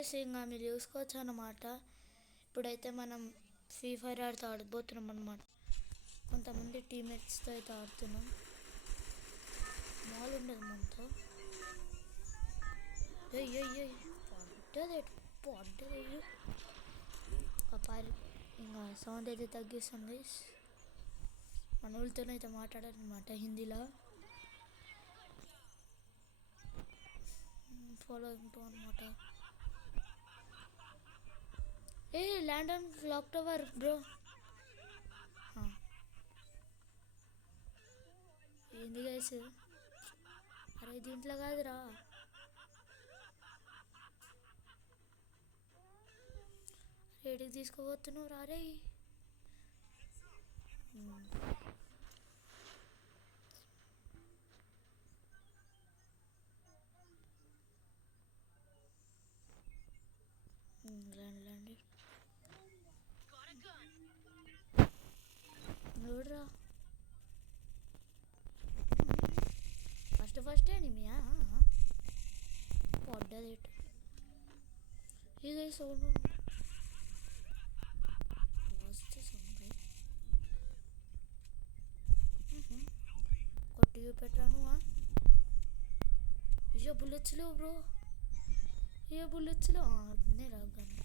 ఇంకా మీరు చూసుకోవచ్చు అన్నమాట. ఇప్పుడైతే మనం ఫ్రీ ఫైర్ ఆడబోతున్నాం అన్నమాట. కొంతమంది టీమేట్స్తో అయితే ఆడుతున్నాం. మాల్ ఉండదు మనతో. పడ్డది కపాలి. ఇంకా సౌండ్ అయితే తగ్గిస్తాం గైస్. మన వాళ్ళతోనైతే మాట్లాడాలన్నమాట హిందీలో. ఫాలో అవుతూ అనమాట. Land on clock tower bro. ఏంది గైస్? అరే దీంట్లో కాదురా. రేడికి తీసుకోబోతున్నావు రారే. రండి చూడరా. ఫస్ట్ ఎనిమియా పడ్డది. ఇది సౌండ్ వస్తే సౌండ్ కొట్టి పెట్టాను. ఇక బుల్లెట్స్ లేవు బ్రో. ఇక బుల్లెట్స్ లేవు. అన్నీ రాగాను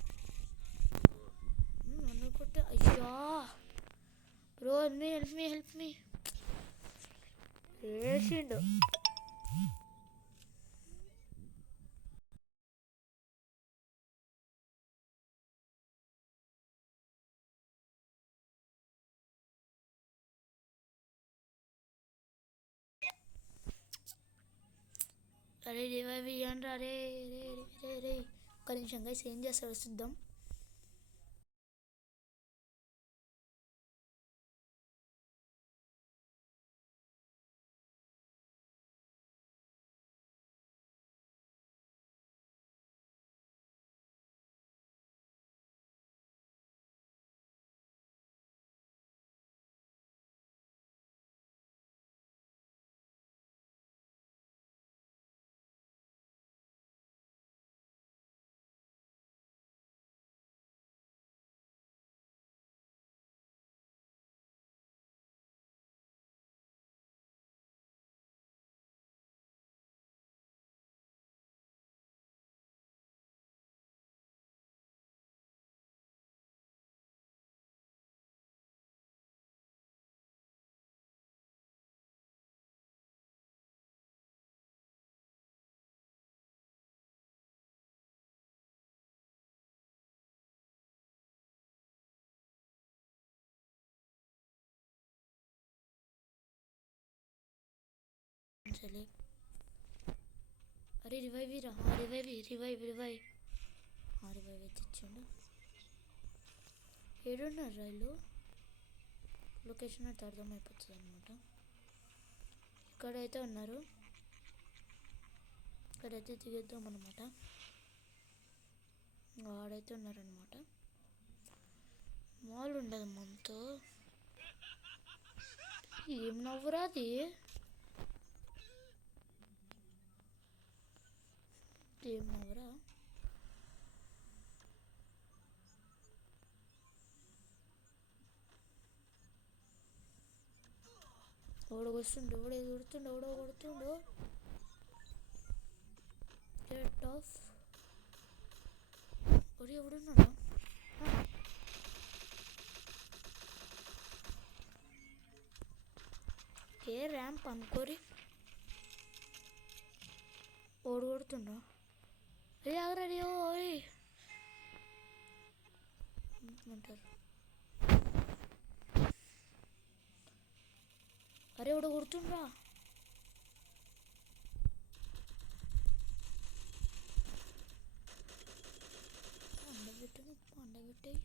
నన్ను కొట్టే. అయ్యా బ్రో హెల్ప్ మీ వేసిండు. అరే రివైవ్ ఇవ్వండి. అరే రే రే రే ఒక్క నిమిషం గైస్ ఏం చేస్తారో చూద్దాం. సరే అరే రివైవ్ రా. రివైవ్ అయితే ఇచ్చాడు. ఏడున్నారు రైలు? లొకేషన్ అయితే అర్థమైపోతుంది అనమాట. ఇక్కడైతే ఉన్నారు. ఇక్కడైతే దిగేద్దాం అనమాట. ఆడైతే ఉన్నారనమాట. మాల్ ఉండదు మనతో. ఏం నవ్వురా అది? ఏం నవ్వురా? ఓడగొస్తుండు. ఓడో కొడుతుండు. Get off. ఒడి ఎవడున్నాడా? ఏ ర్యాంప్ అనుకోరి. ఓడి కొడుతుండా? అరే ఆగరా. ఓయ్ అంటారు. అరే ఓడ కొడుతుండ్రా. పండబెట్టాయి.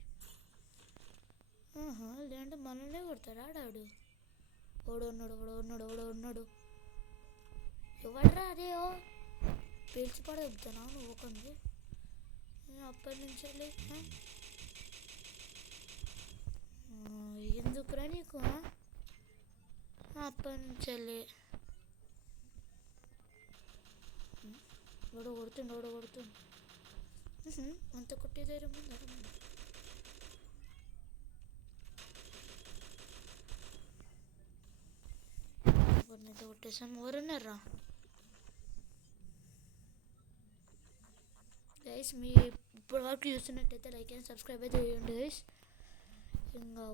లేదంటే మనల్నే కొడతాడు ఆడాడు. ఓడో ఉన్నాడు. ఎవడరా అదే? పేల్చి పడగలుగుతానా నువ్వు ఒకటి? అప్పటి నుంచి ఎందుకురా నీకు? అప్పటి నుంచి ఓడ కొడుతుండు. అంత కొట్టే ధైర్యం ఉందా? ఎవరినైతే కొట్టేసాం. ఎవరున్నారా గైస్? మీ ఇప్పటి వరకు చూస్తున్నట్టయితే లైక్ అండ్ సబ్స్క్రైబ్ అయితే చేయండి గైస్. ఇంకా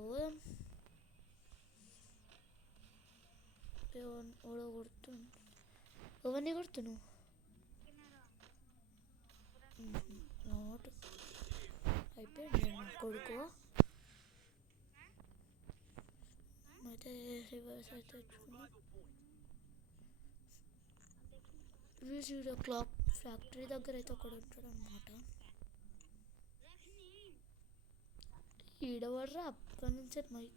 ఓడో కొడుతు ఎవరిని కొడుతున్నావు? నోటు అయిపోయింది నా కొడుకు. అయితే రివర్స్ అయితే తెచ్చుకున్నా. వీడియో క్లాక్ ఫ్యాక్టరీ దగ్గర అయితే ఒకడు ఉంటాడు అనమాట. ఈడవర్రా అప్పటి నుంచి మైక్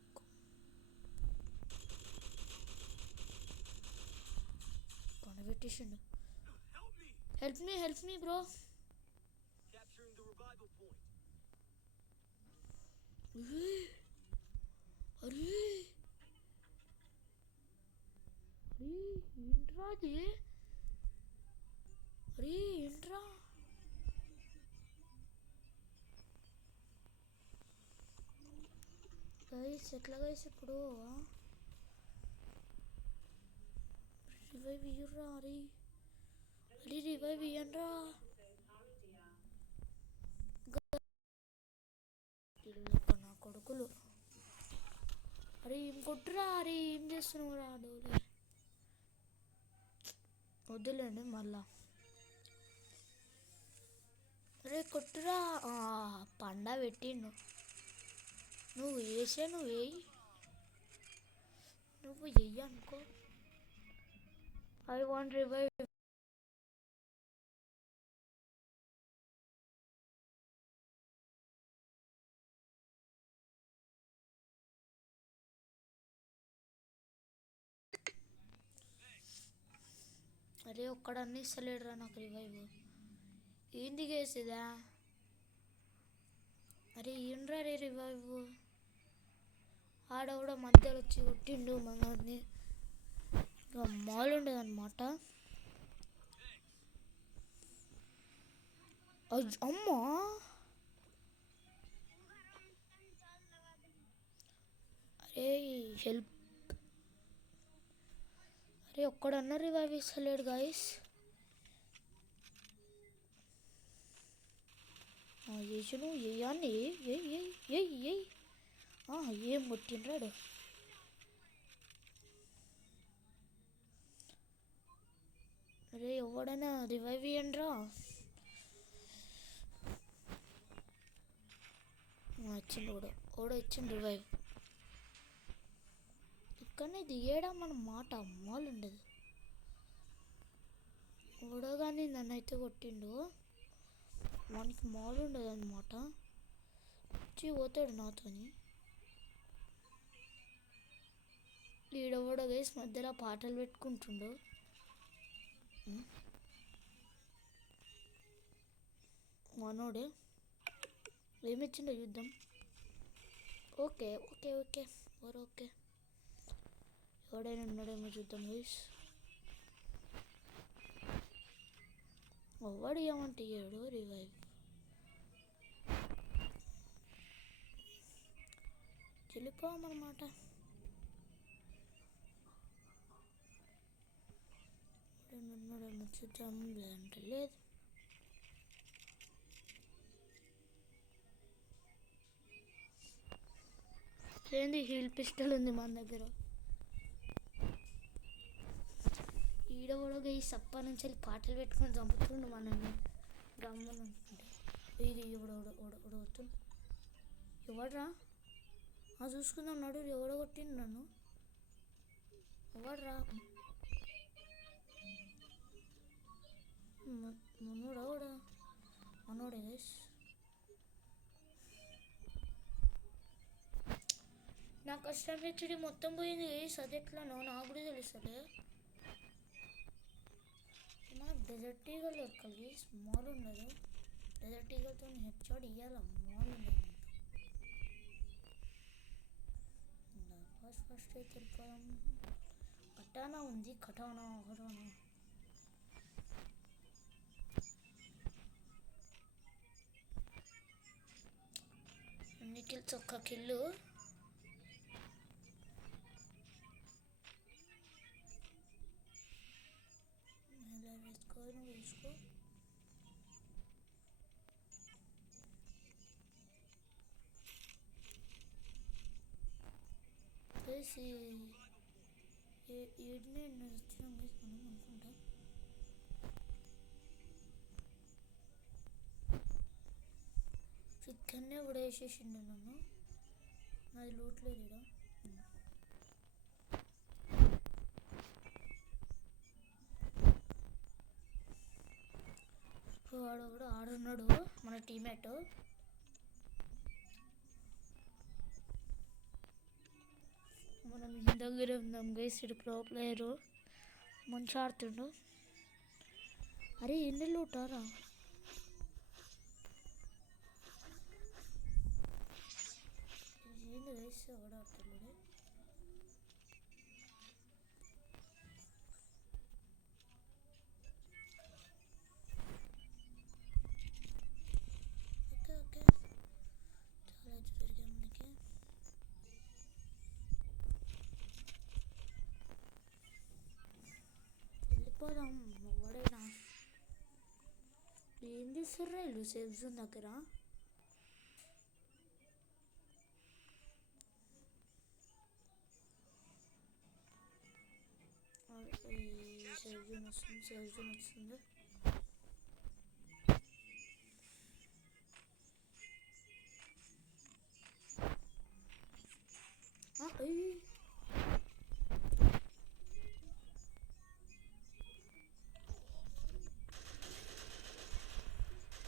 కొనబెట్టేసిండు. Help me bro. అరే ఏంట్రా అది? అరే ఏంట్రా గైస్? ఎట్లా గైస్ ఇప్పుడు? రివైవ్ ఇయ్యరా? అరే అరే రివైవ్ ఇయ్యండ్రా నా కొడుకులు. అరే ఏం కొట్టురా? అరే ఏం చేస్తున్నావు రా? డోలే వద్దులేండి మళ్ళా. అరే కొట్టురా. పండ పెట్టిండు. నువ్వు వేసే నువ్వు వెయ్యి అనుకో. I want revive. అరే ఒక్కడన్నీ ఇస్తలేడురా నాకు రివైవ్. ఏంది గేసేదా? అరే ఏంట్రా రే రివైవ్? ఆడవిడ మధ్యలో వచ్చి కొట్టిండు మనల్ని. ఇక మాల్ ఉండదు అనమాట. అమ్మా అరే హెల్ప్. అరే ఒక్కడన్నా రివైవ్ ఇస్తలేడు గాయస్. చేసి నువ్వు ఏయాన్ని ఏం కొట్టిండ్రాడు? అరే ఎవడైనా రివైవ్ ఇయ్యండ్రా. వచ్చిండు ఓడో ఇచ్చిండు రివైవ్. ఇక్కడనే దిగేయడం మన మాట అమ్మాలు ఉండదు. ఓడో కానీ నన్ను అయితే కొట్టిండు. వానికి మాల్ ఉండదు అనమాట. వచ్చి పోతాడు నాతోని. ఈడవడో గైస్ మధ్యలో పాటలు పెట్టుకుంటుండు. మనోడే ఏమిచ్చిండో యుద్ధం. Okay okay okay okay. ఎవడైనా ఉన్నాడేమో చూద్దాం గైస్. ఎవడు ఏమంటే ఇయ్యాడు రివైవ్. చెల్లిపోమన్నమాట. ఉన్నాడేమో చూద్దాం. లేదంటే లేదు. ఏంది హీల్ పిస్టల్ ఉంది మన దగ్గర. ఈడవడో గైస్ అప్ప నుంచి వెళ్ళి పాటలు పెట్టుకొని చంపుతుండు మనల్ని. గమ్మనుంటుండే. ఇది ఎవడవుతుంది? ఎవడ్రా? చూసుకుందాం నడు. ఎవడో కొట్టిండు నన్ను. ఎవడ్రా? మనోడే గైస్. నా కష్టం హెచ్డి మొత్తం పోయింది గైస్. అది ఎట్లానో నాకు కూడా తెలుస్తుంది. మనకు డెజర్ట్ ఈగల్ దొరకాలి. మాల్ ఉండదు. డెజర్ట్ ఈగల్తో హెచ్ఆడ్ ఇవ్వాలి. మాల్ ఉండదు. ఫస్ట్ అయితే వెళ్ళిపోదాం. కటానా ఉంది. కటానా కిల్స్ ఒక్క కిల్లు. వేసుకో నువ్వు వేసుకో. ఈడనే వచ్చినాం మనం అనుకుంటా. ఇక్కడనే కూడా వేసేసిండు నన్ను. నాది లూట్లేదు ఇక్కడ. వాడు కూడా ఆడున్నాడు మన టీమేట్. మనం దగ్గర ఉందాం గైస్. ఇటు ప్రో ప్లేయరు మంచిగా ఆడుతుండు. అరే ఎన్ని లూటారా. ఏంది గైస్ ఎవడు ఆడుతున్నాడు. ఓకే ఓకే చాలా అయితే జరిగాయి మనకి. వెళ్ళిపోదాం. ఎవడైనా ఏం చేస్తుర్రా వీళ్ళు సేఫ్ జోన్ దగ్గర. సేఫ్ జోన్ వస్తుంది, సేఫ్ జోన్ వస్తుంది.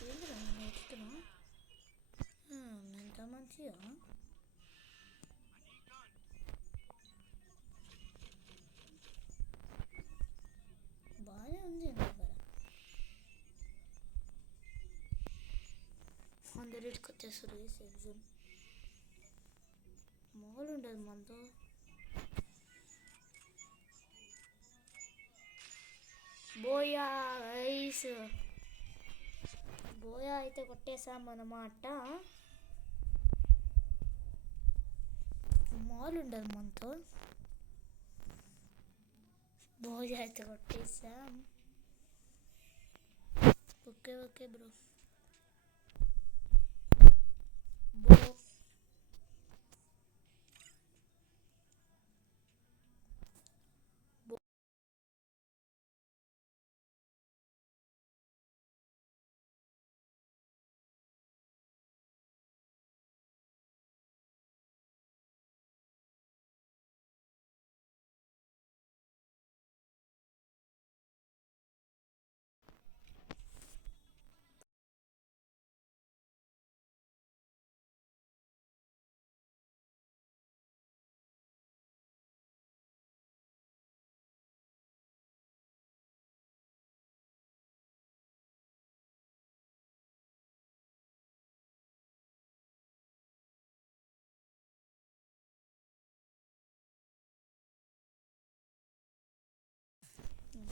ఏంద్రా నేను ఎత్తుతున్నా. ఎంత మంచిగా బాగానే ఉంది నా దగ్గర. అందరు ఇటుకు వచ్చేస్తారు సేఫ్ జోన్. మామూలు ఉండదు మనతో. బోయా గైస్, బోయా అయితే కొట్టేసామన్నమాట. మామూలు ఉండదు మనతో. బోయా అయితే కొట్టేసాం. Okay okay bro. బో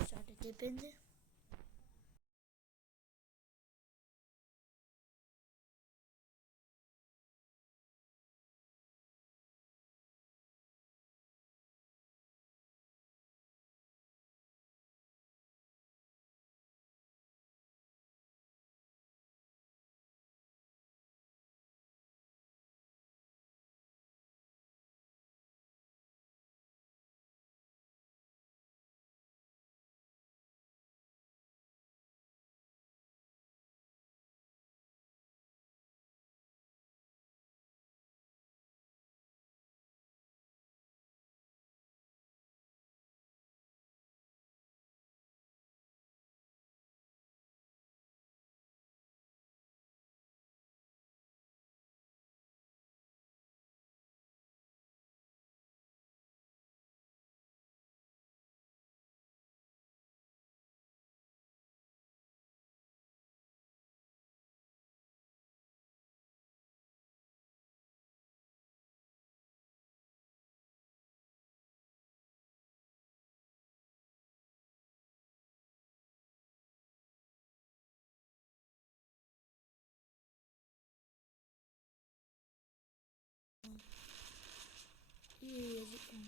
స్టార్ట్ అయిపోయింది.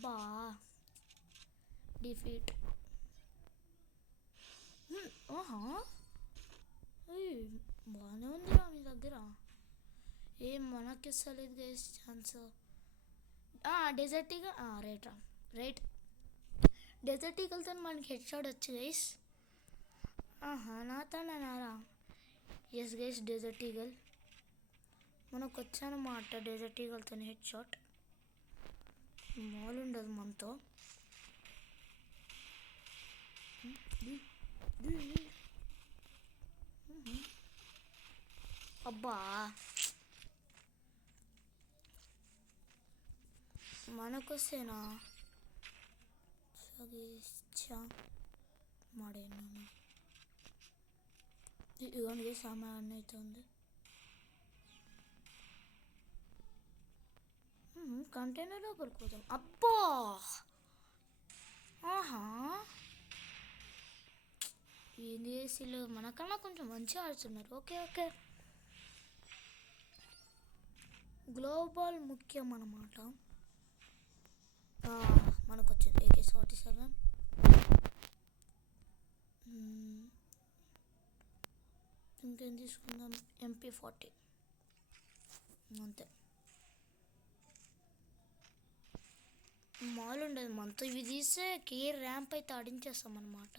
బా డిఫీట్. ఆహా, బాగానే ఉందిరా మీ దగ్గర. ఏం మనకి ఇస్తలేదు guys chance. Desert eagle right రా, రైట్. డెజర్ట్ ఈగల్తో మనకి హెడ్ షాట్ వచ్చి గైస్. నారా. ఎస్ గైస్, డెజర్ట్ ఈగల్ మనకు వచ్చానమాట. డెజర్ట్ ఈగల్తో హెడ్ షాట్. మాల్ ఉండదు మనతో. అబ్బా, మనకొస్తేనా మాడేనా ఇవన్నీ సామాన్ అవుతుంది. కంటైనర్ లోపలికి పోతాం. అబ్బా, ఏంది ఏసీలు మనకన్నా కొంచెం మంచిగా ఆడుతున్నారు. ఓకే ఓకే, గ్లోబల్ ముఖ్యం అన్నమాట. మనకు వచ్చింది AK-47. ఇంకేం తీసుకుందాం, MP-40 అంతే. మాల్ ఉండదు మనతో. ఇవి తీస్తే కేర్ ర్యాంప్ అయితే ఆడించేస్తాం అన్నమాట.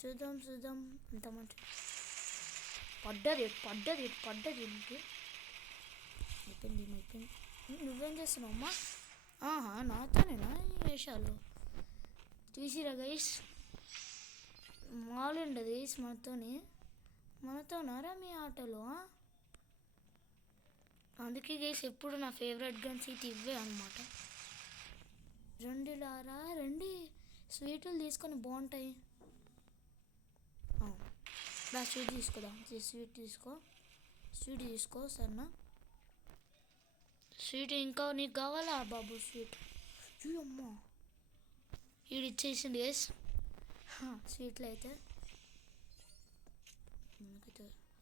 చూద్దాం ఎంత మంచి పడ్డది ఇంటికి. అయిపోయింది. నువ్వేం చేస్తున్నావు అమ్మా? నాతోనేనా ఈ వేషాలు? తీసిరా గైస్, మాల్ ఉండదు గైస్ మనతోనారా మీ ఆటలు? అందుకే గైస్ ఎప్పుడు నా ఫేవరెట్ గన్స్ అయితే ఇవే అనమాట. రండి, స్వీట్లు తీసుకొని బాగుంటాయి. స్వీట్ తీసుకో సరేనా. స్వీట్ ఇంకా నీకు కావాలా బాబు? స్వీట్ అమ్మా, వీడు ఇచ్చేసింది గైస్ స్వీట్లు అయితే.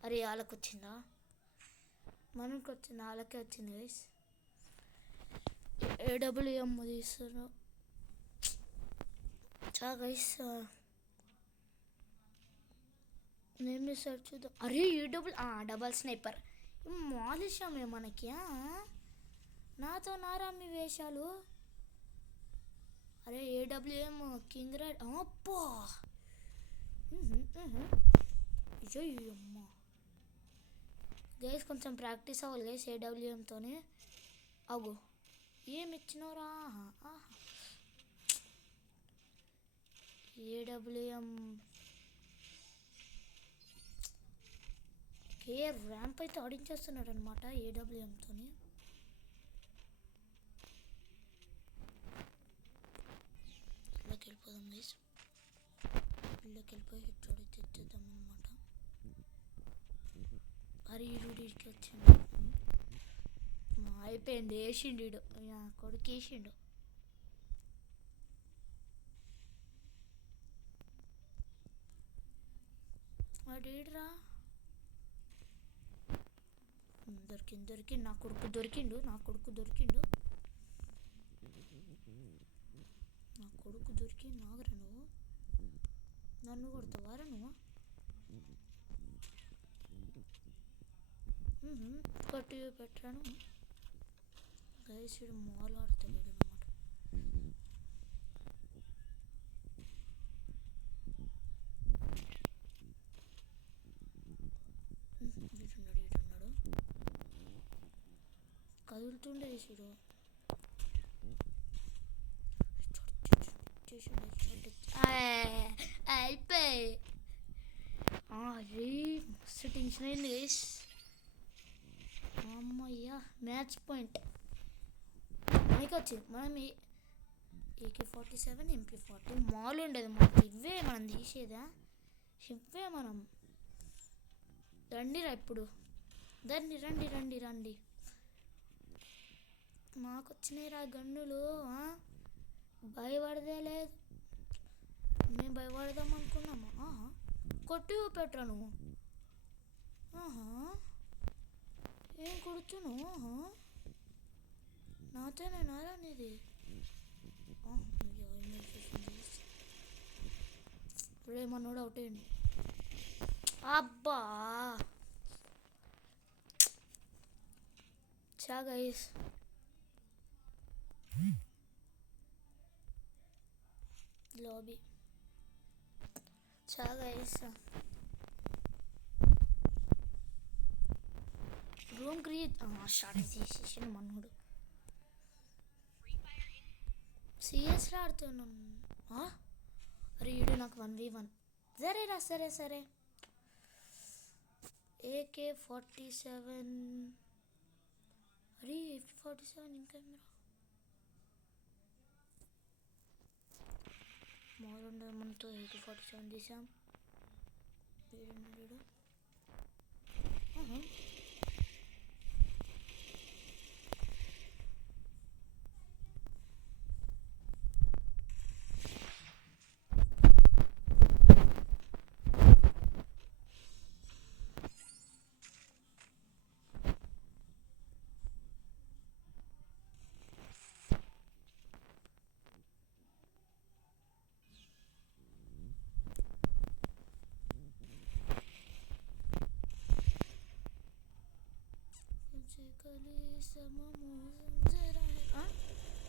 అరే వాళ్ళకి వచ్చిందా? మనకి వచ్చింది, వాళ్ళకే వచ్చింది గైస్. AWM తీస్తున్నారు గైస్. నేను తీసాడు చూద్దాం. అరే డబల్ స్నైపర్ మాలిషామే మనకి. నాతో నారా మీ వేషాలు? అరే AWM కింగ్ రైడ్. అబ్బా, అమ్మా గైస్ కొంచెం ప్రాక్టీస్ అవ్వాలి గైస్ AWMతోనే. అగో ఏమి ఇచ్చినవరా? AWM కేర్ ర్యాంప్ అయితే ఆడించేస్తున్నాడు అనమాట AWMతో. ఇళ్ళకి వెళ్ళిపోదాం గైస్. ఇళ్ళకి వెళ్ళిపోయి హెడ్ షాట్ అయితే తెచ్చేద్దాం అనమాట. అరే వీడికి వచ్చిండు. అయిపోయింది, వేసిండు కొడుకు వేసిండు. వాడేడ్రా? దొరికింది నా కొడుకు దొరికిండు. ఆగరా నువ్వు, నన్ను కొడతావారా నువ్వు? కొట్టి పెట్టాను గైస్. వీడు మాల్ ఆడుతాడు అనమాట. ఈడున్నాడు కదులుతుండే చూడు. అయిపోయి మస్తు టెన్షన్ అయింది గైస్. అమ్మయ్యా, మ్యాచ్ పాయింట్ మనకి వచ్చింది. మనం AK-47 MP-40 మాల్ ఉండదు మనకి. ఇవే మనం తీసేదా? ఇవే మనం. రండిరా ఇప్పుడు, రండి. మాకు వచ్చినాయిరా గన్నులు. భయపడదే లేదు, మేము భయపడదాం అనుకున్నామా? కొట్టి పెట్టరా నువ్వు? ఏం కొడుతున్నావు? నాతోనేనారా నీది? రే మనోడు అవుట్ అయ్యండి. అబ్బా చా గైస్, లాబీ చా గైస్, రూమ్ క్రియేట్ స్టార్ట్ చేసేసాను మనోడు. సిఎస్లో ఆడుతున్నాను. అరే ఈడు నాకు 1v1. సరేరా సరే సరే. AK-47. అరే AK-47 ఇంకేమరా మారుండే మనతో. AK-47 తీసాం. వీడు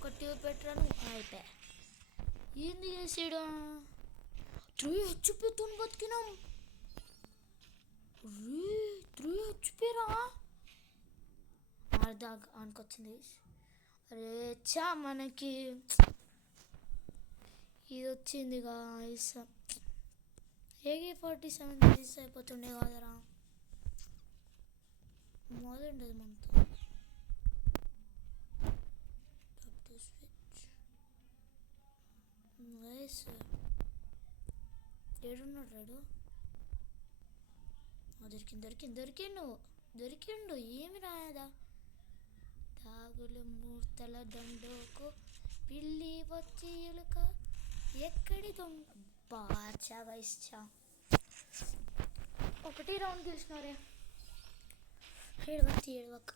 కొట్టి పెట్టరాను అయిపోయా. ఏంది చేసాడు? 3 HP బతికినాం. 3 HP రా దాకా అనుకొచ్చింది. అరే చా మనకి ఇది వచ్చింది గాయస్. AK-47 తీసి అయిపోతుండే కాదరా. మొదలుండదు మనతో. ఏడున్నాడు రాడు? దొరికిండు. ఏమి రాయదా? తాగులు మూర్తల దండోకు పిల్లి వచ్చి ఎలుక ఎక్కడి దొంగ. బాచా వైశ్చా 1 రౌండ్ గెలిచినారే. ఏడవక్.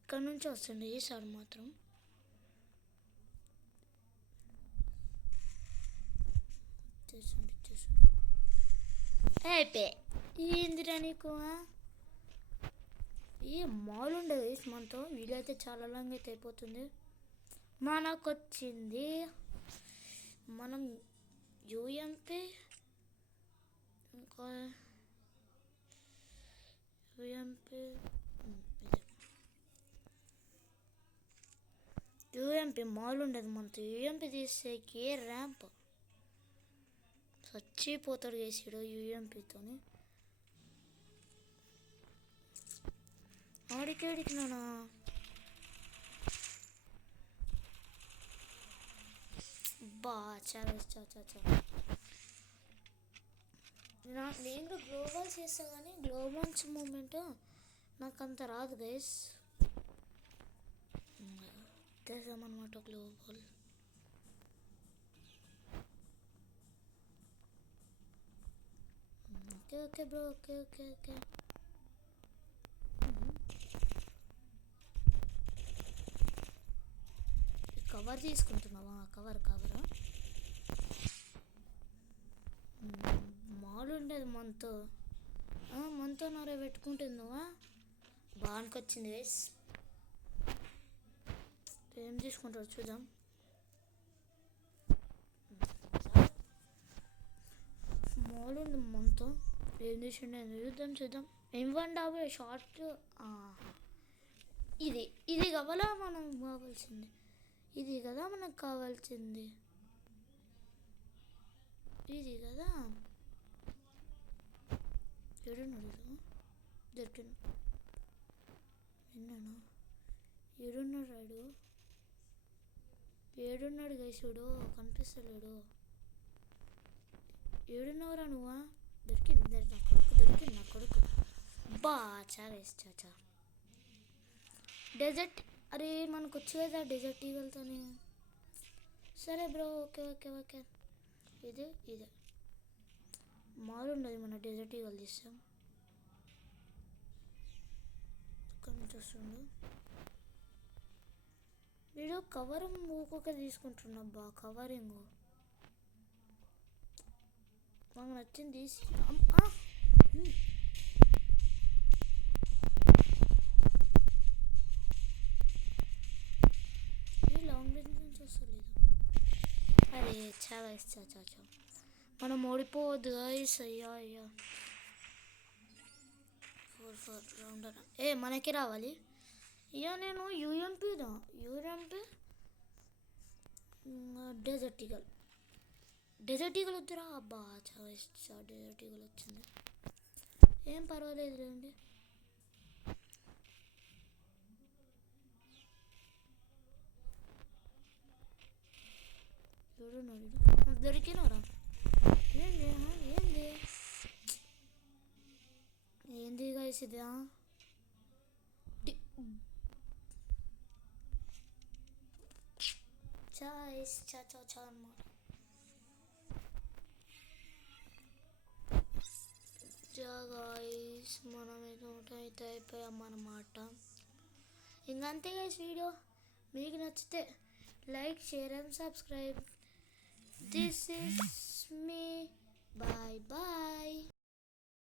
ఇక్కడ నుంచి వస్తుండే ఈసారి మాత్రం. అయిపోయి ఏందిరా నీకు? ఈ మాల్ ఉండదు మనతో. వీడియో అయితే చాలా లాంగ్ అయితే అయిపోతుంది. మనకు వచ్చింది మనం యూఎంపీ, ఇంకా యూఎంపీ మాల్ ఉండదు మనతో. యూఎంపీ తీసేకి ర్యాంప్ చచ్చిపోతాడు చేసాడు యూఎంపీతో. ఆడికి నానా బా చాలా నేను గ్లోబల్ చేస్తా కానీ గ్లోబల్స్ మూమెంట్ నాకు అంత రాదు గైస్. చేసామన్నమాట global. Okay bro okay. Cover తీసుకుంటున్నావా? కవర్ మాల్ ఉండేది మనతో నారే పెట్టుకుంటుందావా? బాగానికొచ్చింది గైస్. ఏం తీసుకుంటారు చూద్దాం. మాల్ ఉంది మనతో. ఏం తీసుకుంటే చూద్దాం. M1 short. ఇది కావాలా మనం కావాల్సింది? ఇది కదా మనకు కావాల్సింది. ఇది కదా. దొరికింది. విన్నాను. ఏడున్నాడు గైసుడు? కనిపిస్తలేడు. ఏడున్నవరా నువ్వా? దొరికింది నా కొడుకు. బా చాచా డెజర్ట్. అరే మనకు వచ్చి కదా డెజర్ట్ ఈగలతోనే. సరే బ్రో ఓకే. ఇదే మారుండదు మన డెజర్ట్ ఈగల్ తీస్తాం. ఎక్కడి నుంచి వస్తుండు వీడు? కవరింగ్ ఒక్కొక్కరు తీసుకుంటున్నాబ్బా. కవరింగ్ మాకు నచ్చింది తీసి లాంగ్ రేంజ్ నుంచి వస్తలేదు. అరే చాలా ఇస్తా చాచా, మనం ఓడిపోవద్దు గైస్. అయ్యా అయ్యా 4 రౌండర్ మనకి రావాలి. ఇక నేను యూఎంపీ డెజర్ట్ ఈగల్ వద్దురా. అబ్బా చాలా ఇష్టం. డెజర్ట్ ఈగల్ వచ్చింది, ఏం పర్వాలేదు రండి. చూడు దొరికినరా? ఏంది ఏంది ఏంది గైస్ ఇది? చాయిస్ చా అన్నమాట. గాయస్ మనం అయితే అయిపోయామన్నమాట. ఇంకంతే గైస్. వీడియో మీకు నచ్చితే like, share and subscribe. This is me. Bye bye.